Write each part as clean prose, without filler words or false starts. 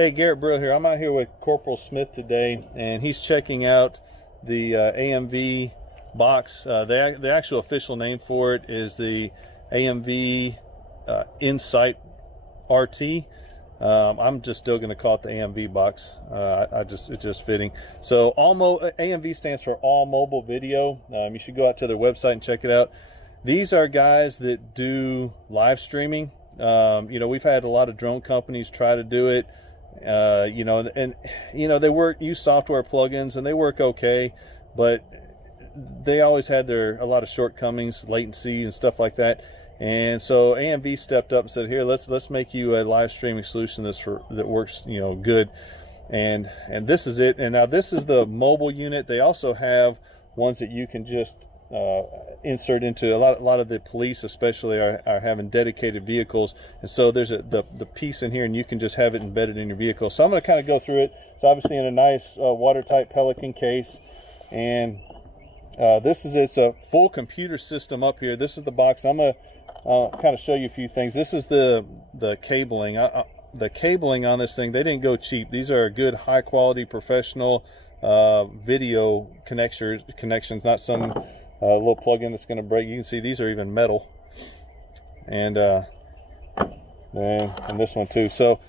Hey, Garrett Brill here. I'm out here with Corporal Smith today, and he's checking out the AMV Box. The actual official name for it is the AMV Insight RT. I'm just still going to call it the AMV Box. It's just fitting. So AMV stands for All Mobile Video. You should go out to their website and check it out. These are guys that do live streaming. We've had a lot of drone companies try to do it. They use software plugins and they work okay, but they always had a lot of shortcomings, latency and stuff like that. And so AMV stepped up and said, here, let's make you a live streaming solution that works, good. And this is it. And now this is the mobile unit. They also have ones that you can just insert into. A lot of the police especially are having dedicated vehicles, and so there's the piece in here and you can just have it embedded in your vehicle. So I'm going to kind of go through it. It's obviously in a nice watertight Pelican case, and it's a full computer system up here. This is the box. I'm going to kind of show you a few things. This is the cabling. The cabling on this thing, they didn't go cheap. These are good, high quality, professional video connections, not some little plug-in that's going to break. You can see these are even metal, and this one too. So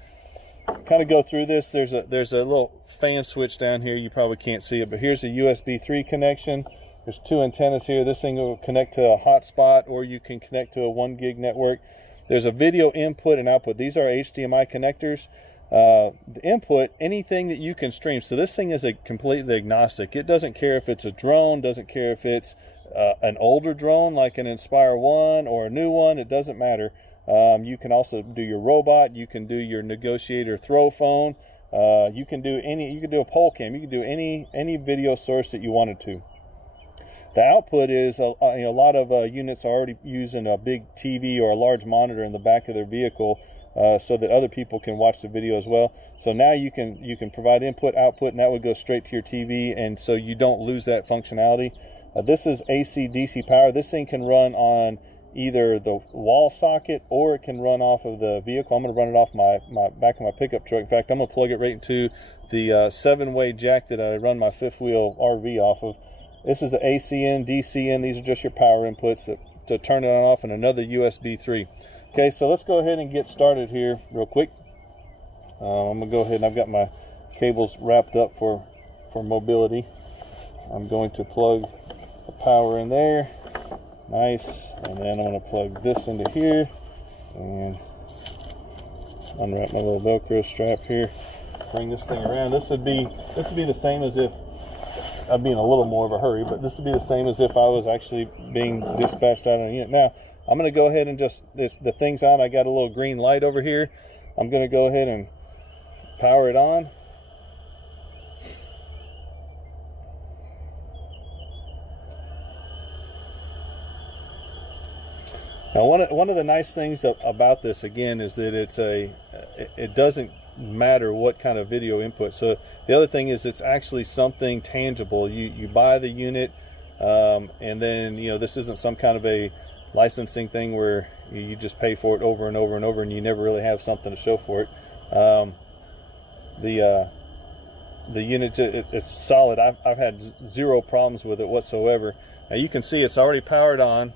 kind of go through this. There's a little fan switch down here. You probably can't see it, but here's a USB 3 connection. There's 2 antennas here. This thing will connect to a hotspot, or you can connect to a 1 gig network. There's a video input and output. These are HDMI connectors. The input, anything that you can stream. So this thing is completely agnostic. It doesn't care if it's a drone, doesn't care if it's an older drone like an Inspire 1 or a new one. It doesn't matter. You can also do your robot. You can do your negotiator throw phone. You can do a pole cam. You can do any video source that you wanted to. The output is a lot of units are already using a big TV or a large monitor in the back of their vehicle, so that other people can watch the video as well. So now you can provide input, output, and that would go straight to your TV, and so you don't lose that functionality. This is AC DC power. This thing can run on either the wall socket or it can run off of the vehicle. I'm going to run it off my back of my pickup truck. In fact, I'm going to plug it right into the 7-way jack that I run my 5th wheel RV off of. This is the AC in, DC in. These are just your power inputs to turn it on off, and another USB 3. Okay, so let's go ahead and get started here real quick. I'm going to go ahead and I've got my cables wrapped up for mobility. I'm going to plug the power in there. Nice. And then I'm going to plug this into here and unwrap my little Velcro strap here. Bring this thing around. This would be the same as if I'd be in a little more of a hurry, but this would be the same as if I was actually being dispatched out on a unit. Now, I'm going to go ahead and the thing's on. I got a little green light over here. I'm going to go ahead and power it on. Now, one of the nice things about this, again, is that it doesn't matter what kind of video input. So the other thing is it's actually something tangible. You buy the unit, and then this isn't some kind of a licensing thing where you just pay for it over and over and over and you never really have something to show for it. The unit, it's solid. I've had 0 problems with it whatsoever. Now you can see it's already powered on.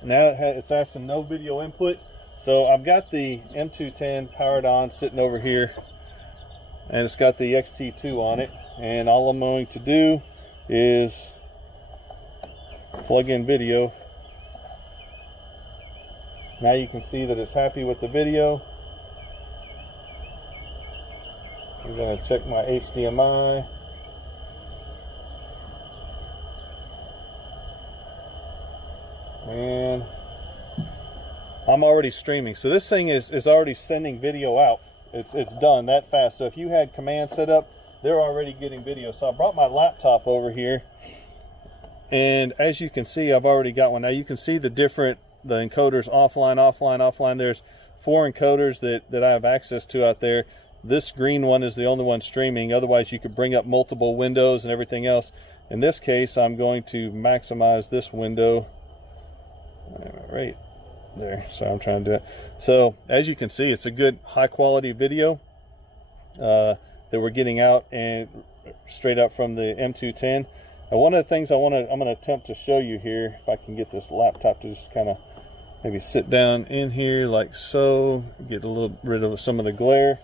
Now it's asking no video input. So I've got the M210 powered on sitting over here, and it's got the XT2 on it, and all I'm going to do is plug in video. Now you can see that it's happy with the video. I'm going to check my HDMI. And I'm already streaming. So this thing is already sending video out. It's done that fast. So if you had command set up, they're already getting video. So I brought my laptop over here, and as you can see, I've already got one. Now you can see the encoders offline, offline, offline. There's 4 encoders that I have access to out there. This green one is the only one streaming. Otherwise, you could bring up multiple windows and everything else. In this case, I'm going to maximize this window right there. So I'm trying to do it. So as you can see, it's a good high quality video. that we're getting out and straight up from the M210. One of the things I'm going to attempt to show you here, if I can get this laptop to just kind of maybe sit down in here like so, get a little rid of some of the glare.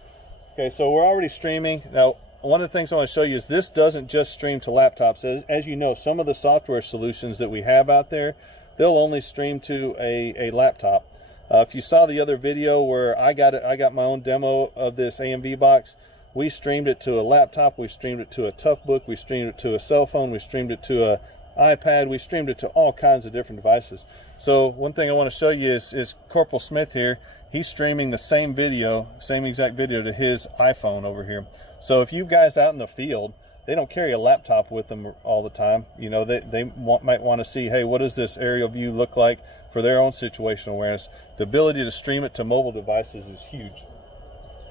Okay, so we're already streaming. Now, one of the things I want to show you is this doesn't just stream to laptops. As you know, some of the software solutions that we have out there, they'll only stream to a laptop. If you saw the other video where I got my own demo of this AMV box, we streamed it to a laptop, we streamed it to a Toughbook, we streamed it to a cell phone, we streamed it to a iPad, we streamed it to all kinds of different devices. So one thing I want to show you is Corporal Smith here. He's streaming the same video, same exact video to his iPhone over here. So if you guys out in the field, they don't carry a laptop with them all the time. You know, they might want to see, hey, what does this aerial view look like for their own situational awareness? The ability to stream it to mobile devices is huge.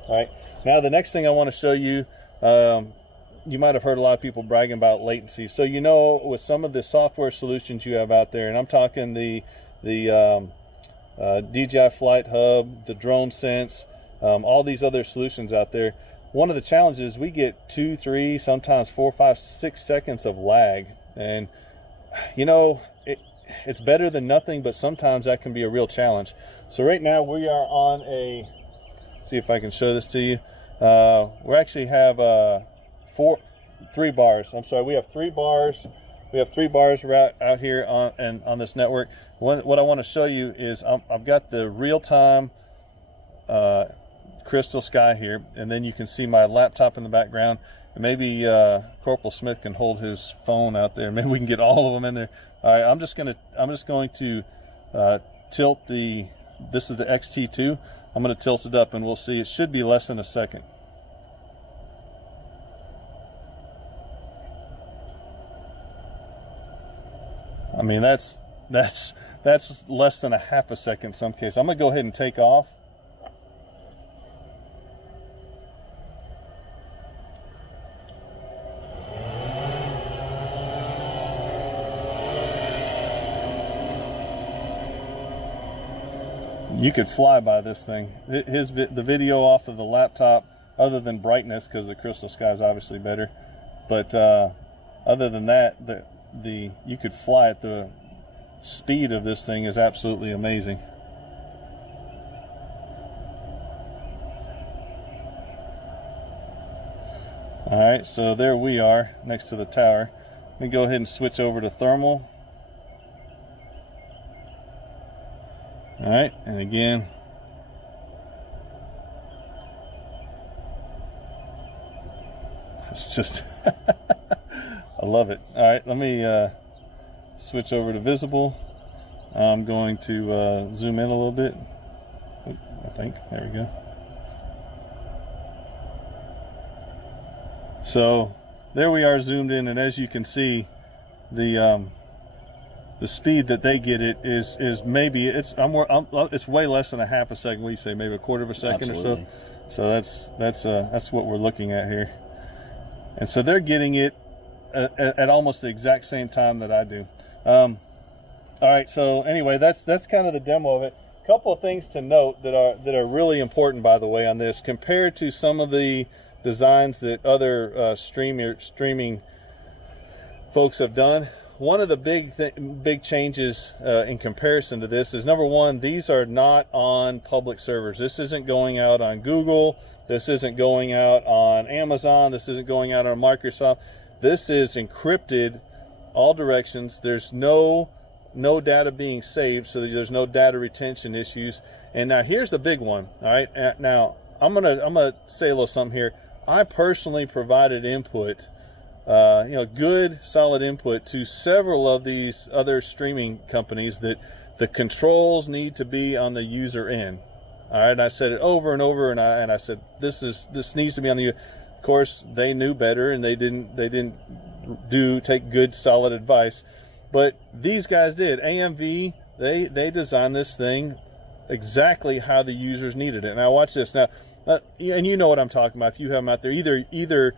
All right. Now the next thing I want to show you, you might have heard a lot of people bragging about latency. So you know, with some of the software solutions you have out there, and I'm talking the DJI Flight Hub, the Drone Sense, all these other solutions out there, one of the challenges, we get 2, 3, sometimes 4, 5, 6 seconds of lag. And you know, it's better than nothing, but sometimes that can be a real challenge. So right now we are on a, see if I can show this to you. We actually have 3 bars. I'm sorry, we have 3 bars. We have 3 bars out here on this network. What I want to show you is I've got the real-time crystal sky here, and then you can see my laptop in the background. And maybe Corporal Smith can hold his phone out there. Maybe we can get all of them in there. All right, I'm just going to tilt the. This is the XT2. I'm going to tilt it up, and we'll see. It should be less than a second. I mean, that's less than a half a second in some cases. I'm going to go ahead and take off. You could fly by this thing. The video off of the laptop, other than brightness, because the crystal sky is obviously better, but other than that, you could fly at the speed of this thing is absolutely amazing. All right, so there we are next to the tower. Let me go ahead and switch over to thermal. All right, and again, it's just, I love it. All right, let me switch over to visible. I'm going to zoom in a little bit. I think, there we go. So there we are zoomed in, and as you can see, the speed that they get it is maybe it's way less than a half a second. What do you say? Maybe a quarter of a second. Absolutely. Or so. So that's what we're looking at here. And so they're getting it at almost the exact same time that I do. All right. So anyway, that's kind of the demo of it. A couple of things to note that are really important, by the way, on this compared to some of the designs that other streaming folks have done. One of the big changes in comparison to this is, number one, these are not on public servers. This isn't going out on Google. This isn't going out on Amazon. This isn't going out on Microsoft. This is encrypted all directions. There's no data being saved, so there's no data retention issues. And now here's the big one. All right, now I'm gonna say a little something here. I personally provided input. Good solid input to several of these other streaming companies that the controls need to be on the user end. All right, I said it over and over, and I said this needs to be on the. Of course, they knew better, and they didn't take good solid advice, but these guys did. AMV, they designed this thing exactly how the users needed it. Now watch this now, and you know what I'm talking about. If you have them out there, either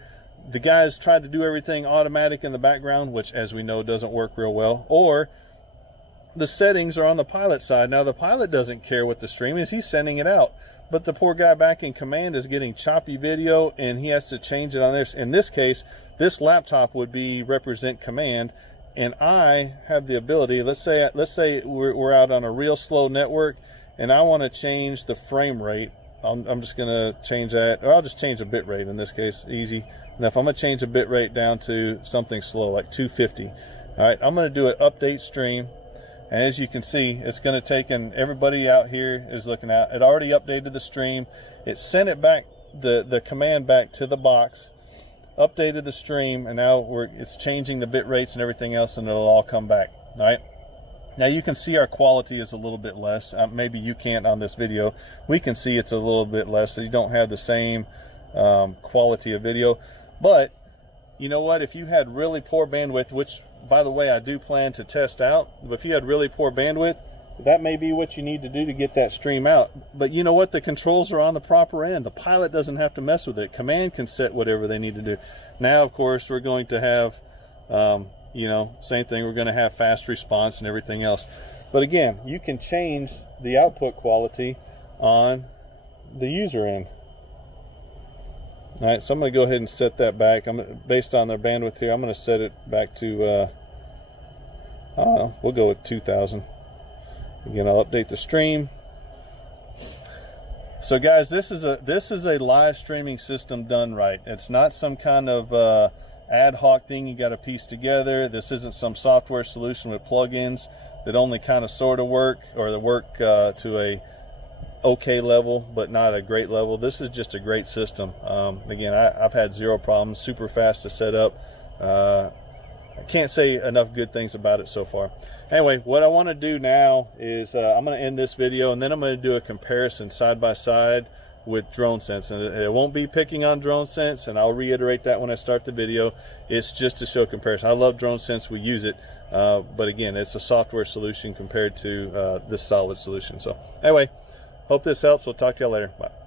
the guys tried to do everything automatic in the background, which, as we know, doesn't work real well, or the settings are on the pilot side. Now, the pilot doesn't care what the stream is. He's sending it out. but the poor guy back in command is getting choppy video and he has to change it on this. In this case, this laptop would be represent command, and I have the ability, let's say we're out on a real slow network and I want to change the frame rate. I'm just going to change that, or I'll just change the bit rate in this case, easy enough. I'm going to change the bit rate down to something slow, like 250. All right, I'm going to do an update stream. And as you can see, it's going to take, and everybody out here is looking at it. Already updated the stream. It sent it back, the command back to the box, updated the stream, and now it's changing the bit rates and everything else, and it'll all come back. All right. Now you can see our quality is a little bit less. Maybe you can't on this video. We can see it's a little bit less, so you don't have the same quality of video. But you know what? If you had really poor bandwidth, which by the way I do plan to test out, but if you had really poor bandwidth, that may be what you need to do to get that stream out. But you know what? The controls are on the proper end. The pilot doesn't have to mess with it. Command can set whatever they need to do. Now, of course, we're going to have you know, same thing, we're going to have fast response and everything else. But again, you can change the output quality on the user end. All right, so I'm going to go ahead and set that back. Based on their bandwidth here, I'm going to set it back to, we'll go with 2000. Again, I'll update the stream. So guys, this is a live streaming system done right. It's not some kind of ad hoc thing you got to piece together. This isn't some software solution with plugins that only kind of sort of work, or that work to a okay level but not a great level. This is just a great system. Again, I've had zero problems, super fast to set up. I can't say enough good things about it so far. Anyway, what I want to do now is I'm going to end this video, and then I'm going to do a comparison side by side with DroneSense, and it won't be picking on DroneSense, and I'll reiterate that when I start the video. It's just to show comparison. I love DroneSense, we use it, but again, it's a software solution compared to this solid solution. So anyway, hope this helps. We'll talk to you later. Bye.